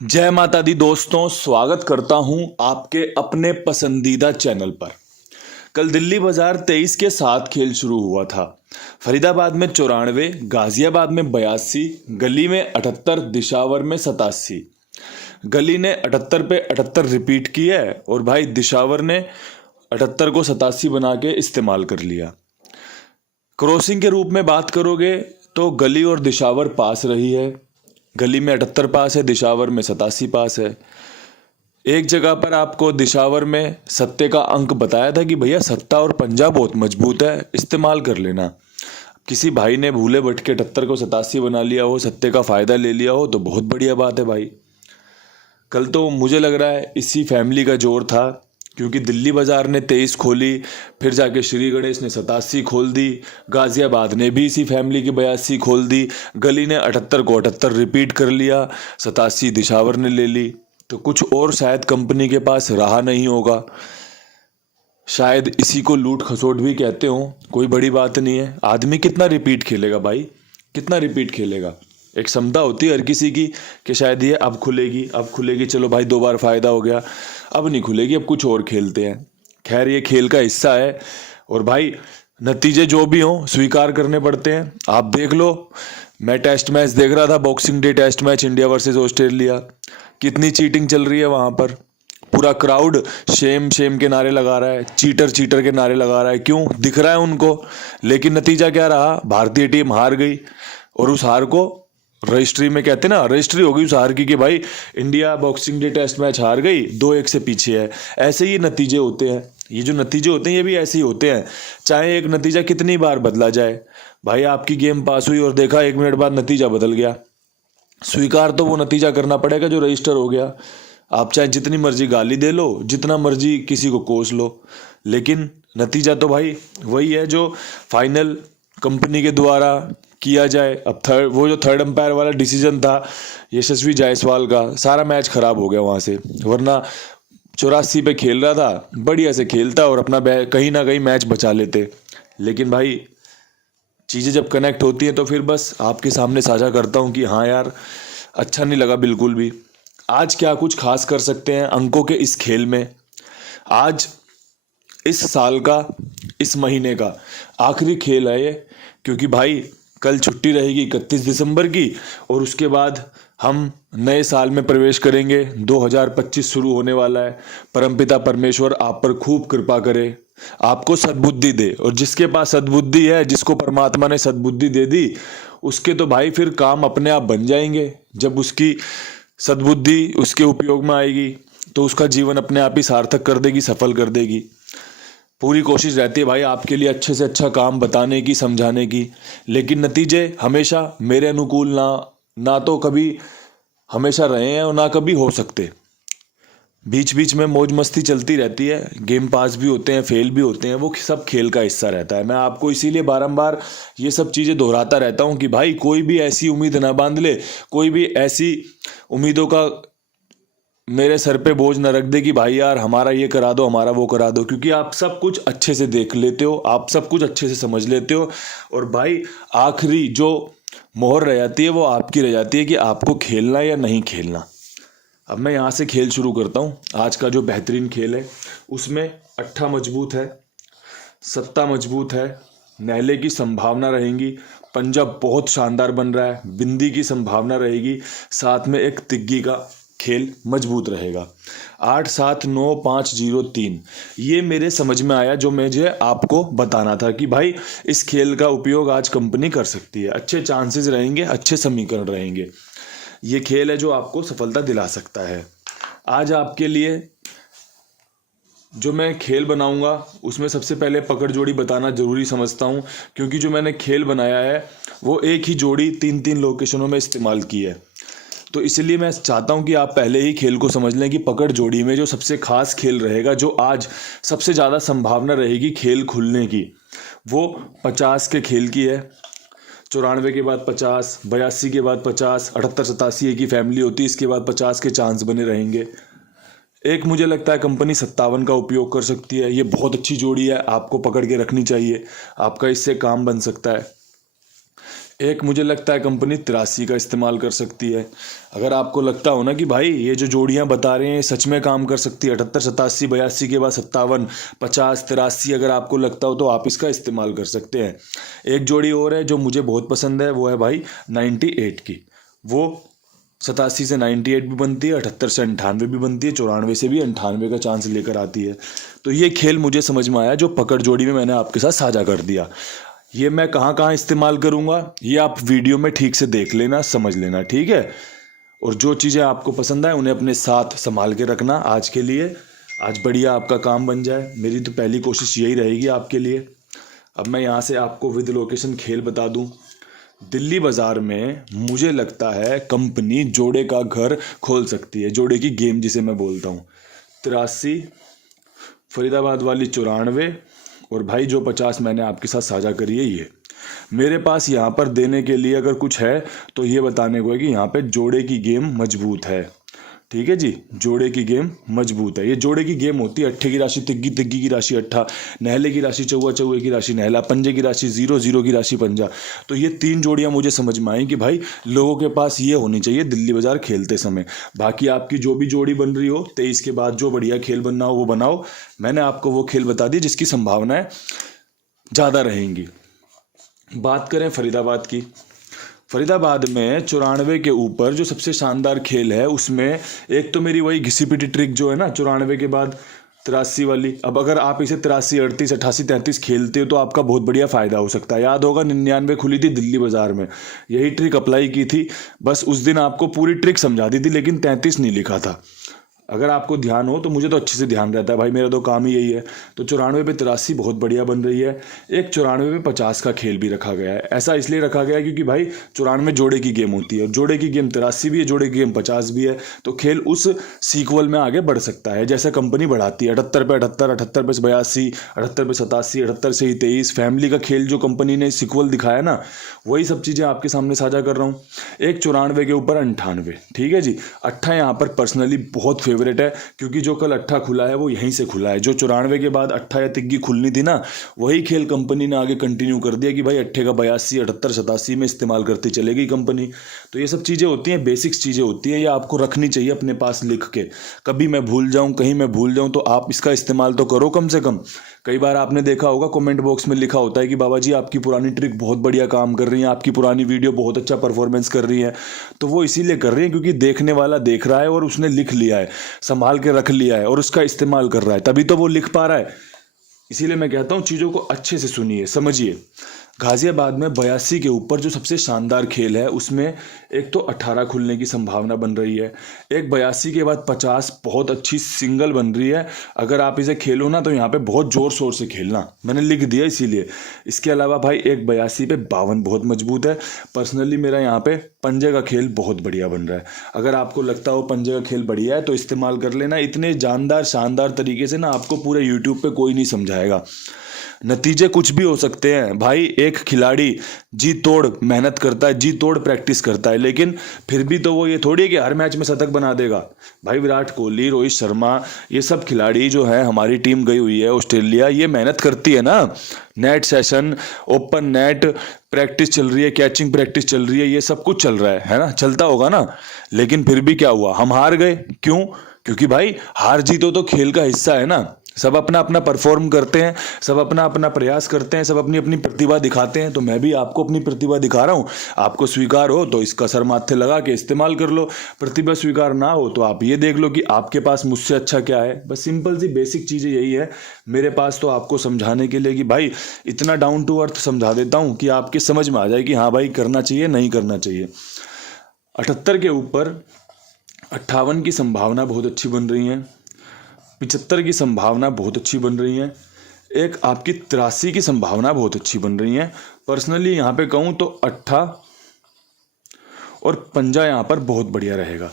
जय माता दी दोस्तों, स्वागत करता हूं आपके अपने पसंदीदा चैनल पर। कल दिल्ली बाजार 23 के 7 खेल शुरू हुआ था। फरीदाबाद में 94, गाजियाबाद में 82, गली में 78, दिशावर में 87। गली ने 78 पे 78 रिपीट किया है और भाई दिशावर ने 78 को 87 बना के इस्तेमाल कर लिया। क्रॉसिंग के रूप में बात करोगे तो गली और दिशावर पास रही है। गली में 78 पास है, दिशावर में 87 पास है। एक जगह पर आपको दिशावर में सत्ते का अंक बताया था कि भैया सत्ता और पंजा बहुत मजबूत है, इस्तेमाल कर लेना। किसी भाई ने भूले भटके 78 को 87 बना लिया हो, सत्ते का फायदा ले लिया हो तो बहुत बढ़िया बात है भाई। कल तो मुझे लग रहा है इसी फैमिली का जोर था, क्योंकि दिल्ली बाजार ने 23 खोली, फिर जाके श्री गणेश ने 87 खोल दी, गाजियाबाद ने भी इसी फैमिली की 82 खोल दी, गली ने 78 को 78 रिपीट कर लिया, 87 दिशावर ने ले ली। तो कुछ और शायद कंपनी के पास रहा नहीं होगा, शायद इसी को लूट खसोट भी कहते हो। कोई बड़ी बात नहीं है। आदमी कितना रिपीट खेलेगा भाई, कितना रिपीट खेलेगा। एक क्षमता होती है हर किसी की कि शायद ये अब खुलेगी, अब खुलेगी, चलो भाई 2 बार फायदा हो गया, अब नहीं खुलेगी, अब कुछ और खेलते हैं। खैर ये खेल का हिस्सा है और भाई नतीजे जो भी हों स्वीकार करने पड़ते हैं। आप देख लो, मैं टेस्ट मैच देख रहा था, Boxing Day test match India versus Australia, कितनी चीटिंग चल रही है वहां पर। पूरा क्राउड शेम शेम के नारे लगा रहा है, चीटर चीटर के नारे लगा रहा है। क्यों? दिख रहा है उनको। लेकिन नतीजा क्या रहा? भारतीय टीम हार गई और उस हार को रजिस्ट्री में कहते ना, रजिस्ट्री हो गई उस हार की कि भाई India Boxing Day test match हार गई, 2-1 से पीछे है। ऐसे ही नतीजे होते हैं। ये जो नतीजे होते हैं ये भी ऐसे ही होते हैं, चाहे एक नतीजा कितनी बार बदला जाए। भाई आपकी गेम पास हुई और देखा 1 मिनट बाद नतीजा बदल गया, स्वीकार तो वो नतीजा करना पड़ेगा जो रजिस्टर हो गया। आप चाहे जितनी मर्जी गाली दे लो, जितना मर्जी किसी को कोस लो, लेकिन नतीजा तो भाई वही है जो फाइनल कंपनी के द्वारा किया जाए। अब वो जो थर्ड अंपायर वाला डिसीजन था यशस्वी जायसवाल का, सारा मैच खराब हो गया वहां से। वरना 84 पे खेल रहा था, बढ़िया से खेलता और अपना कहीं ना कहीं मैच बचा लेते। लेकिन भाई चीज़ें जब कनेक्ट होती हैं तो फिर बस आपके सामने साझा करता हूँ कि हाँ यार, अच्छा नहीं लगा बिल्कुल भी। आज क्या कुछ खास कर सकते हैं अंकों के इस खेल में। आज इस साल का, इस महीने का आखिरी खेल है ये, क्योंकि भाई कल छुट्टी रहेगी 31 दिसंबर की और उसके बाद हम नए साल में प्रवेश करेंगे। 2025 शुरू होने वाला है। परमपिता परमेश्वर आप पर खूब कृपा करे, आपको सद्बुद्धि दे, और जिसके पास सद्बुद्धि है, जिसको परमात्मा ने सद्बुद्धि दे दी, उसके तो भाई फिर काम अपने आप बन जाएंगे। जब उसकी सद्बुद्धि उसके उपयोग में आएगी तो उसका जीवन अपने आप ही सार्थक कर देगी, सफल कर देगी। पूरी कोशिश रहती है भाई आपके लिए अच्छे से अच्छा काम बताने की, समझाने की, लेकिन नतीजे हमेशा मेरे अनुकूल ना तो कभी हमेशा रहे हैं और ना कभी हो सकते। बीच बीच में मौज मस्ती चलती रहती है, गेम पास भी होते हैं, फेल भी होते हैं, वो सब खेल का हिस्सा रहता है। मैं आपको इसीलिए बारंबार ये सब चीज़ें दोहराता रहता हूँ कि भाई कोई भी ऐसी उम्मीद ना बांध ले, कोई भी ऐसी उम्मीदों का मेरे सर पे बोझ न रख दे कि भाई यार हमारा ये करा दो, हमारा वो करा दो, क्योंकि आप सब कुछ अच्छे से देख लेते हो, आप सब कुछ अच्छे से समझ लेते हो। और भाई आखिरी जो मोहर रह जाती है वो आपकी रह जाती है कि आपको खेलना या नहीं खेलना। अब मैं यहाँ से खेल शुरू करता हूँ। आज का जो बेहतरीन खेल है उसमें अट्ठा मजबूत है, सत्ता मजबूत है, नहले की संभावना रहेंगी, पंजाब बहुत शानदार बन रहा है, बिंदी की संभावना रहेगी, साथ में एक तिग्गी का खेल मजबूत रहेगा। 8, 7, 9, 5, 0, 3 ये मेरे समझ में आया, जो मुझे आपको बताना था कि भाई इस खेल का उपयोग आज कंपनी कर सकती है। अच्छे चांसेस रहेंगे, अच्छे समीकरण रहेंगे। ये खेल है जो आपको सफलता दिला सकता है। आज आपके लिए जो मैं खेल बनाऊंगा उसमें सबसे पहले पकड़ जोड़ी बताना जरूरी समझता हूं, क्योंकि जो मैंने खेल बनाया है वो एक ही जोड़ी 3-3 लोकेशनों में इस्तेमाल की है। तो इसलिए मैं चाहता हूं कि आप पहले ही खेल को समझ लें कि पकड़ जोड़ी में जो सबसे खास खेल रहेगा, जो आज सबसे ज़्यादा संभावना रहेगी खेल खुलने की, वो 50 के खेल की है। 94 के बाद 50, 82 के बाद 50, 78, 87 एक ही फैमिली होती है, इसके बाद 50 के चांस बने रहेंगे। एक मुझे लगता है कंपनी 57 का उपयोग कर सकती है। ये बहुत अच्छी जोड़ी है, आपको पकड़ के रखनी चाहिए, आपका इससे काम बन सकता है। एक मुझे लगता है कंपनी 83 का इस्तेमाल कर सकती है। अगर आपको लगता हो ना कि भाई ये जो जोड़ियां बता रहे हैं सच में काम कर सकती है, 78 87 82 के बाद 57 50 83, अगर आपको लगता हो तो आप इसका इस्तेमाल कर सकते हैं। एक जोड़ी और है जो मुझे बहुत पसंद है, वो है भाई 98 की। वो 87 से 98 भी बनती है, 78 से 98 भी बनती है, 94 से भी 98 का चांस लेकर आती है। तो ये खेल मुझे समझ में आया जो पकड़ जोड़ी में मैंने आपके साथ साझा कर दिया। ये मैं कहाँ कहाँ इस्तेमाल करूँगा ये आप वीडियो में ठीक से देख लेना, समझ लेना, ठीक है। और जो चीज़ें आपको पसंद आए उन्हें अपने साथ संभाल के रखना। आज के लिए आज बढ़िया आपका काम बन जाए, मेरी तो पहली कोशिश यही रहेगी आपके लिए। अब मैं यहाँ से आपको विद लोकेशन खेल बता दूँ। दिल्ली बाज़ार में मुझे लगता है कंपनी जोड़े का घर खोल सकती है, जोड़े की गेम जिसे मैं बोलता हूँ। 83 फरीदाबाद वाली 94 और भाई जो 50 मैंने आपके साथ साझा करी है ये। मेरे पास यहाँ पर देने के लिए अगर कुछ है तो ये बताने को है कि यहाँ पे जोड़े की गेम मजबूत है, ठीक है जी। जोड़े की गेम मजबूत है। ये जोड़े की गेम होती है अट्ठे की राशि तिग्गी, तिग्गी की राशि अट्ठा, नहले की राशि चौवा, चौवे की राशि नहला, पंजे की राशि जीरो, जीरो की राशि पंजा। तो ये 3 जोड़ियां मुझे समझ में आई कि भाई लोगों के पास ये होनी चाहिए दिल्ली बाजार खेलते समय। बाकी आपकी जो भी जोड़ी बन रही हो 23 के बाद जो बढ़िया खेल बनना हो वो बनाओ। मैंने आपको वो खेल बता दी जिसकी संभावनाएं ज़्यादा रहेंगी। बात करें फरीदाबाद की। फरीदाबाद में 94 के ऊपर जो सबसे शानदार खेल है उसमें एक तो मेरी वही घिसी पिटी ट्रिक जो है ना 94 के बाद 83 वाली। अब अगर आप इसे 83 38 88 33 खेलते हो तो आपका बहुत बढ़िया फ़ायदा हो सकता है। याद होगा 99 खुली थी दिल्ली बाज़ार में, यही ट्रिक अप्लाई की थी। बस उस दिन आपको पूरी ट्रिक समझा दी थी लेकिन 33 नहीं लिखा था। अगर आपको ध्यान हो तो मुझे तो अच्छे से ध्यान रहता है भाई, मेरा तो काम ही यही है। तो 94 पे 83 बहुत बढ़िया बन रही है। एक 94 पे 50 का खेल भी रखा गया है। ऐसा इसलिए रखा गया है क्योंकि भाई 94 जोड़े की गेम होती है और जोड़े की गेम 83 भी है, जोड़े की गेम 50 भी है। तो खेल उस सीक्वल में आगे बढ़ सकता है जैसे कंपनी बढ़ाती है। 78 पे 78, 78 पे 82, 78 पे 87, 78 से ही 23 फैमिली का खेल जो कंपनी ने सीक्वल दिखाया ना, वही सब चीज़ें आपके सामने साझा कर रहा हूँ। एक 94 के ऊपर 98, ठीक है जी। अट्ठा यहाँ पर पर्सनली बहुत फेवरेट है क्योंकि जो कल अट्ठा खुला है वो यहीं से खुला है। जो 94 के बाद अट्ठा या तिग्गी खुलनी थी ना, वही खेल कंपनी ने आगे कंटिन्यू कर दिया कि भाई अट्ठे का 82 78 87 में इस्तेमाल करती चलेगी कंपनी। तो ये सब चीज़ें होती हैं, बेसिक्स चीज़ें होती हैं, ये आपको रखनी चाहिए अपने पास लिख के। कभी मैं भूल जाऊँ, कहीं मैं भूल जाऊँ तो आप इसका इस्तेमाल तो करो कम से कम। कई बार आपने देखा होगा कमेंट बॉक्स में लिखा होता है कि बाबा जी आपकी पुरानी ट्रिक बहुत बढ़िया काम कर रही है, आपकी पुरानी वीडियो बहुत अच्छा परफॉर्मेंस कर रही है। तो वो इसीलिए कर रही है क्योंकि देखने वाला देख रहा है और उसने लिख लिया है, संभाल के रख लिया है और उसका इस्तेमाल कर रहा है, तभी तो वो लिख पा रहा है। इसीलिए मैं कहता हूँ चीज़ों को अच्छे से सुनिए, समझिए। गाजियाबाद में 82 के ऊपर जो सबसे शानदार खेल है उसमें एक तो 18 खुलने की संभावना बन रही है। एक 82 के बाद 50 बहुत अच्छी सिंगल बन रही है। अगर आप इसे खेलो ना तो यहाँ पे बहुत ज़ोर शोर से खेलना, मैंने लिख दिया इसीलिए। इसके अलावा भाई एक 82 पे 52 बहुत मजबूत है। पर्सनली मेरा यहाँ पे पंजे का खेल बहुत बढ़िया बन रहा है। अगर आपको लगता हो पंजे का खेल बढ़िया है तो इस्तेमाल कर लेना। इतने जानदार शानदार तरीके से ना आपको पूरे यूट्यूब पे कोई नहीं समझाएगा। नतीजे कुछ भी हो सकते हैं भाई। एक खिलाड़ी जी तोड़ मेहनत करता है, जी तोड़ प्रैक्टिस करता है, लेकिन फिर भी तो वो ये थोड़ी है कि हर मैच में शतक बना देगा। भाई विराट कोहली, रोहित शर्मा, ये सब खिलाड़ी जो है, हमारी टीम गई हुई है ऑस्ट्रेलिया, ये मेहनत करती है ना। Net session, open net practice चल रही है, कैचिंग प्रैक्टिस चल रही है, ये सब कुछ चल रहा है ना, चलता होगा ना। लेकिन फिर भी क्या हुआ, हम हार गए। क्यों? क्योंकि भाई हार जीतो तो खेल का हिस्सा है ना। सब अपना अपना परफॉर्म करते हैं, सब अपना अपना प्रयास करते हैं, सब अपनी अपनी प्रतिभा दिखाते हैं। तो मैं भी आपको अपनी प्रतिभा दिखा रहा हूँ। आपको स्वीकार हो तो इसका सर माथे लगा के इस्तेमाल कर लो, प्रतिभा स्वीकार ना हो तो आप ये देख लो कि आपके पास मुझसे अच्छा क्या है। बस सिंपल सी बेसिक चीज़ें यही है मेरे पास तो आपको समझाने के लिए कि भाई इतना डाउन टू अर्थ समझा देता हूँ कि आपके समझ में आ जाए कि हाँ भाई करना चाहिए नहीं करना चाहिए। 78 के ऊपर 58 की संभावना बहुत अच्छी बन रही है, 75 की संभावना बहुत अच्छी बन रही है, एक आपकी 83 की संभावना बहुत अच्छी बन रही है। पर्सनली यहाँ पे कहूँ तो अट्ठा और पंजा यहाँ पर बहुत बढ़िया रहेगा।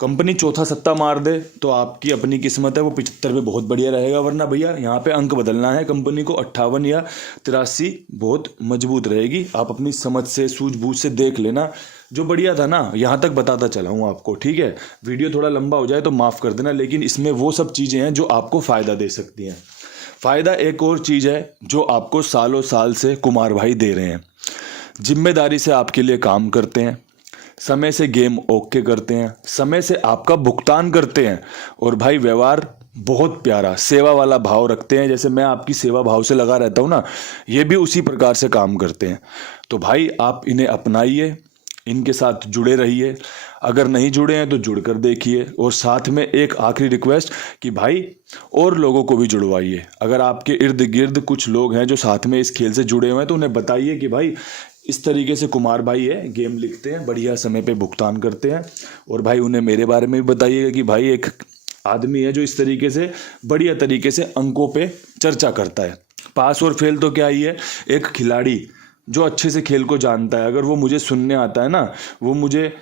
कंपनी चौथा सत्ता मार दे तो आपकी अपनी किस्मत है, वो 75 पे बहुत बढ़िया रहेगा। वरना भैया यहाँ पे अंक बदलना है कंपनी को, 58 या 83 बहुत मजबूत रहेगी। आप अपनी समझ से सूझबूझ से देख लेना। जो बढ़िया था ना यहाँ तक बताता चला हूँ आपको, ठीक है। वीडियो थोड़ा लंबा हो जाए तो माफ़ कर देना, लेकिन इसमें वो सब चीज़ें हैं जो आपको फ़ायदा दे सकती हैं। फ़ायदा एक और चीज़ है जो आपको सालों साल से कुमार भाई दे रहे हैं। जिम्मेदारी से आपके लिए काम करते हैं, समय से गेम ओके करते हैं, समय से आपका भुगतान करते हैं और भाई व्यवहार बहुत प्यारा सेवा वाला भाव रखते हैं। जैसे मैं आपकी सेवा भाव से लगा रहता हूँ ना, ये भी उसी प्रकार से काम करते हैं। तो भाई आप इन्हें अपनाइए, इनके साथ जुड़े रहिए। अगर नहीं जुड़े हैं तो जुड़कर देखिए। और साथ में एक आखिरी रिक्वेस्ट कि भाई और लोगों को भी जुड़वाइए। अगर आपके इर्द गिर्द कुछ लोग हैं जो साथ में इस खेल से जुड़े हुए हैं तो उन्हें बताइए कि भाई इस तरीके से कुमार भाई है, गेम लिखते हैं, बढ़िया समय पे भुगतान करते हैं। और भाई उन्हें मेरे बारे में भी बताइएगा कि भाई एक आदमी है जो इस तरीके से बढ़िया तरीके से अंकों पे चर्चा करता है। पास और फेल तो क्या ही है, एक खिलाड़ी जो अच्छे से खेल को जानता है, अगर वो मुझे सुनने आता है ना, वो मुझे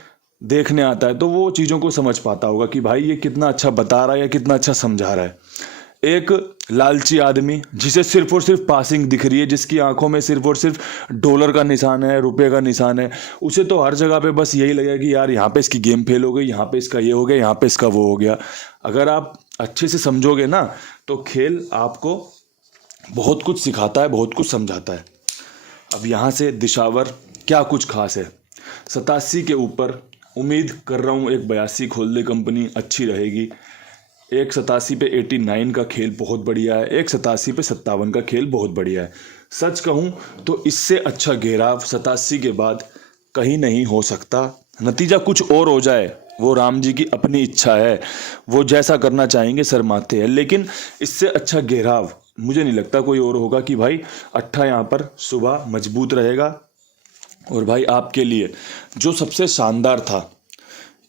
देखने आता है, तो वो चीज़ों को समझ पाता होगा कि भाई ये कितना अच्छा बता रहा है या कितना अच्छा समझा रहा है। एक लालची आदमी जिसे सिर्फ और सिर्फ पासिंग दिख रही है, जिसकी आंखों में सिर्फ और सिर्फ डॉलर का निशान है, रुपए का निशान है, उसे तो हर जगह पे बस यही लगेगा कि यार यहाँ पे इसकी गेम फेल हो गई, यहाँ पे इसका ये हो गया, यहाँ पे इसका वो हो गया। अगर आप अच्छे से समझोगे ना तो खेल आपको बहुत कुछ सिखाता है, बहुत कुछ समझाता है। अब यहाँ से दिशावर क्या कुछ खास है। 87 के ऊपर उम्मीद कर रहा हूँ एक 82 खोल दे कंपनी, अच्छी रहेगी। एक 87 पे 89 का खेल बहुत बढ़िया है, एक 87 पे 57 का खेल बहुत बढ़िया है। सच कहूँ तो इससे अच्छा घेराव 87 के बाद कहीं नहीं हो सकता। नतीजा कुछ और हो जाए वो राम जी की अपनी इच्छा है, वो जैसा करना चाहेंगे शर्माते हैं, लेकिन इससे अच्छा घेराव मुझे नहीं लगता कोई और होगा कि भाई अट्ठा यहाँ पर सुबह मजबूत रहेगा। और भाई आपके लिए जो सबसे शानदार था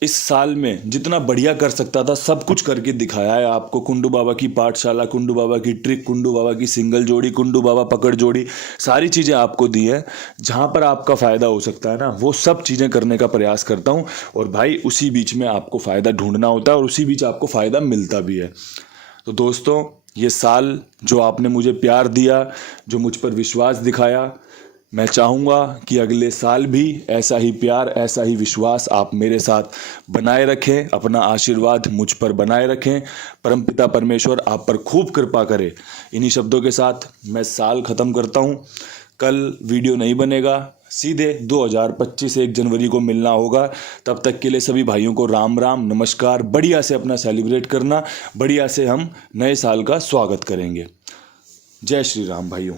इस साल में, जितना बढ़िया कर सकता था सब कुछ करके दिखाया है आपको। कुंडू बाबा की पाठशाला, कुंडू बाबा की ट्रिक, कुंडू बाबा की सिंगल जोड़ी, कुंडू बाबा पकड़ जोड़ी, सारी चीज़ें आपको दी है। जहाँ पर आपका फ़ायदा हो सकता है ना, वो सब चीज़ें करने का प्रयास करता हूँ। और भाई उसी बीच में आपको फ़ायदा ढूंढना होता है और उसी बीच आपको फ़ायदा मिलता भी है। तो दोस्तों, ये साल जो आपने मुझे प्यार दिया, जो मुझ पर विश्वास दिखाया, मैं चाहूँगा कि अगले साल भी ऐसा ही प्यार, ऐसा ही विश्वास आप मेरे साथ बनाए रखें, अपना आशीर्वाद मुझ पर बनाए रखें। परमपिता परमेश्वर आप पर खूब कृपा करे। इन्हीं शब्दों के साथ मैं साल ख़त्म करता हूँ। कल वीडियो नहीं बनेगा, सीधे 2025 1 जनवरी को मिलना होगा। तब तक के लिए सभी भाइयों को राम राम, नमस्कार। बढ़िया से अपना सेलिब्रेट करना, बढ़िया से हम नए साल का स्वागत करेंगे। जय श्री राम भाइयों।